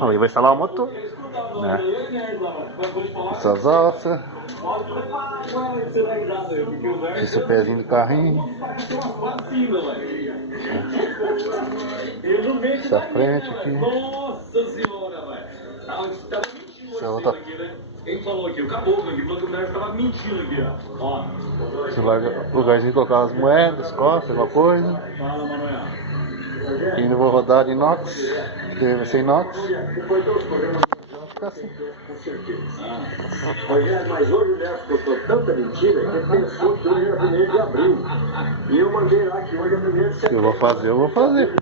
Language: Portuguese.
Ali vai instalar o motor, né? Essas alças. Esse pezinho de carrinho. Essa frente aqui. Essa outra. Quem falou aqui? O caboclo aqui, falou que o mulher estava mentindo aqui, ó. Esse lugarzinho de colocar as moedas, cofre, alguma coisa. Fala, Manoel. E não vou rodar de inox, deve ser inox. Fica assim. Rogério, mas hoje o Neto postou tanta mentira que ele pensou que hoje era 1º de abril. E eu mandei lá que hoje é 1º de setembro. Eu vou fazer.